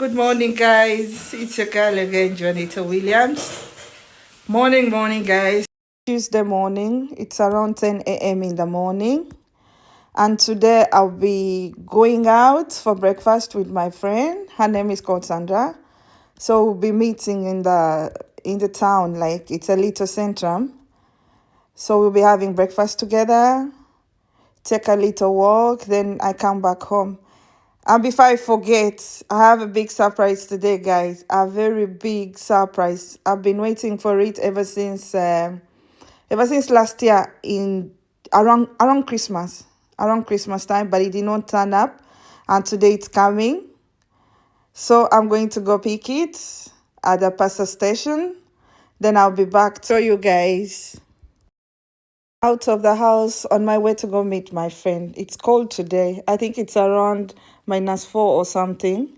Good morning, guys. It's your girl again, Juanita Williams. Morning, guys. Tuesday morning. It's around 10 a.m. in the morning. And today I'll be going out for breakfast with my friend. Her name is called Sandra. So we'll be meeting in the town, like it's a little centrum. So we'll be having breakfast together, take a little walk, then I come back home. And before I forget, I have a big surprise today, guys. A very big surprise. I've been waiting for it ever since last year in around Christmas, around Christmas time, but it did not turn up, and today it's coming. So I'm going to go pick it at the passer station. Then I'll be back to show you guys. Out of the house on my way to go meet my friend. It's cold today. I think it's around -4 or something.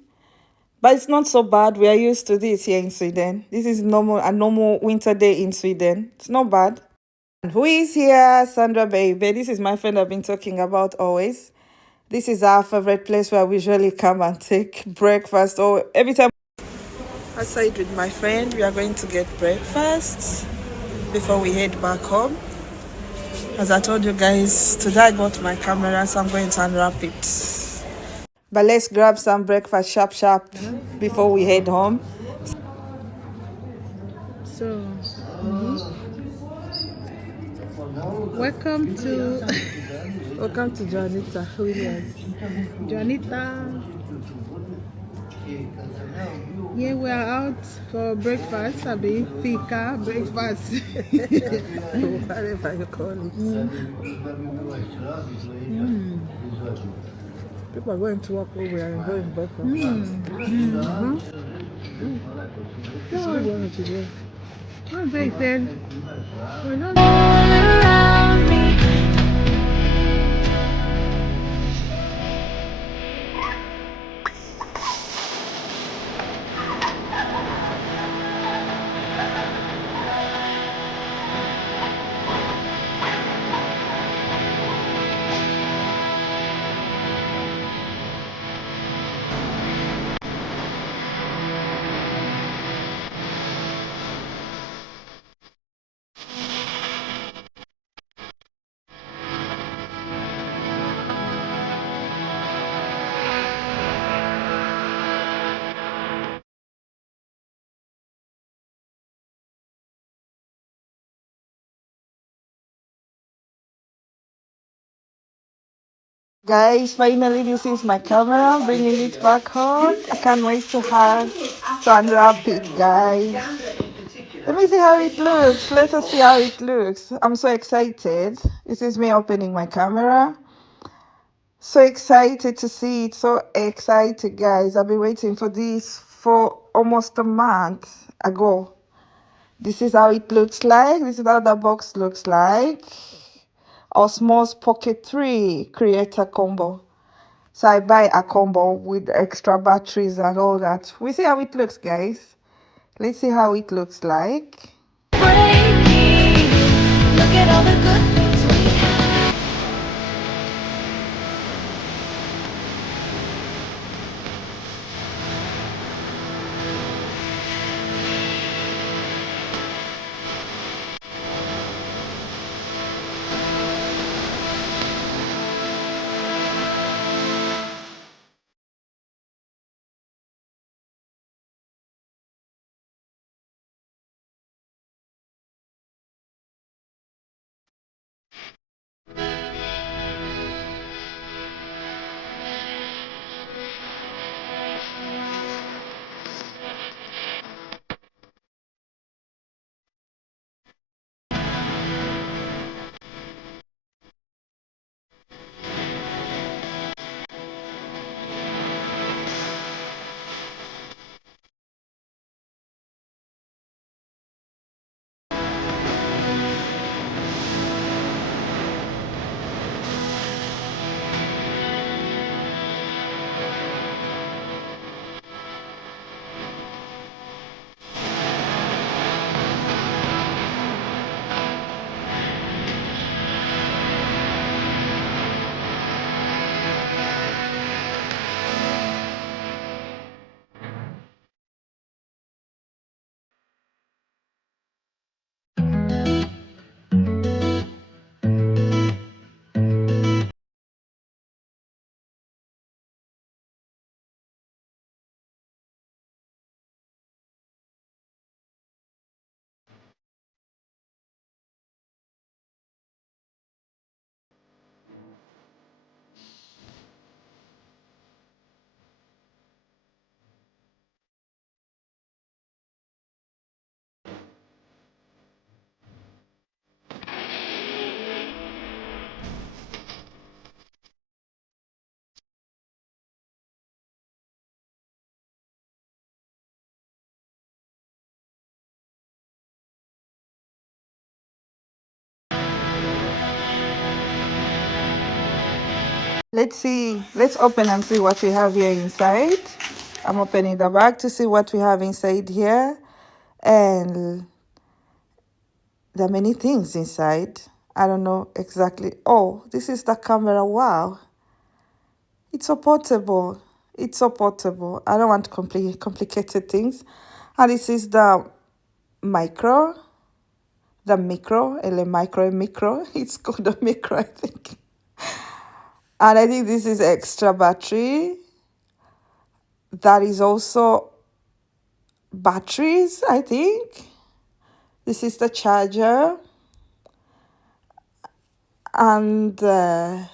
But it's not so bad. We are used to this here in Sweden. This is a normal winter day in Sweden. It's not bad. And who is here? Sandra, baby. This is my friend I've been talking about always. This is our favorite place where we usually come and take breakfast. Or every time outside with my friend, we are going to get breakfast before we head back home. As I told you guys, today I got my camera, so I'm going to unwrap it. But let's grab some breakfast sharp before we head home. So, welcome to Welcome to Juanita Williams. Juanita. Yeah, we are out for breakfast. I mean, fika breakfast. Whatever you call it. People are going to work while we are enjoying breakfast. It's good one today. I'm very thin. We're not. Guys, finally this is my camera, bringing it back home. I can't wait to unwrap it, guys. Let me see how it looks. Let us see how it looks. I'm so excited. This is me opening my camera. So excited to see it. So excited, guys. I've been waiting for this for almost a month ago. This is how it looks like. This is how the box looks like. Osmo Pocket 3 creator combo. So I buy a combo with extra batteries and all that. We see how it looks, guys. Let's see how it looks like. Look at all the good Let's see. Let's open and see what we have here inside. I'm opening the bag to see what we have inside here. And there are many things inside. I don't know exactly. Oh, this is the camera. Wow. It's so portable. It's so portable. I don't want complicated things. And this is the micro. The micro. El micro and micro. It's called the micro, I think. And I think this is extra battery. That is also batteries, I think. This is the charger. And I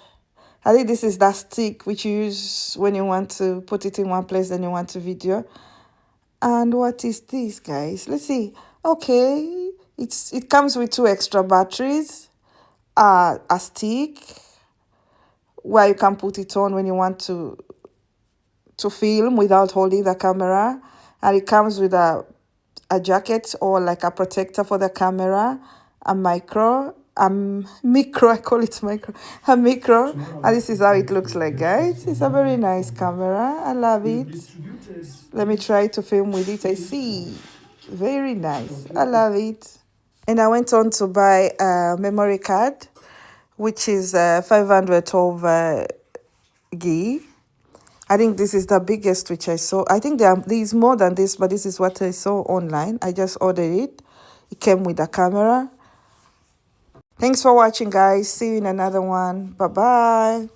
think this is that stick which you use when you want to put it in one place and you want to video. And what is this, guys? Let's see. Okay, it comes with two extra batteries, a stick where you can put it on when you want to film without holding the camera, and it comes with a jacket or like a protector for the camera, a micro, I call it micro, a micro, and this is how it looks like, guys. It's a very nice camera. I love it. Let me try to film with it. I see. Very nice. I love it. And I went on to buy a memory card, which is 512 gig. I think this is the biggest which I saw. I think there is more than this, but this is what I saw online. I just ordered it. It came with a camera. Thanks for watching, guys. See you in another one. Bye-bye.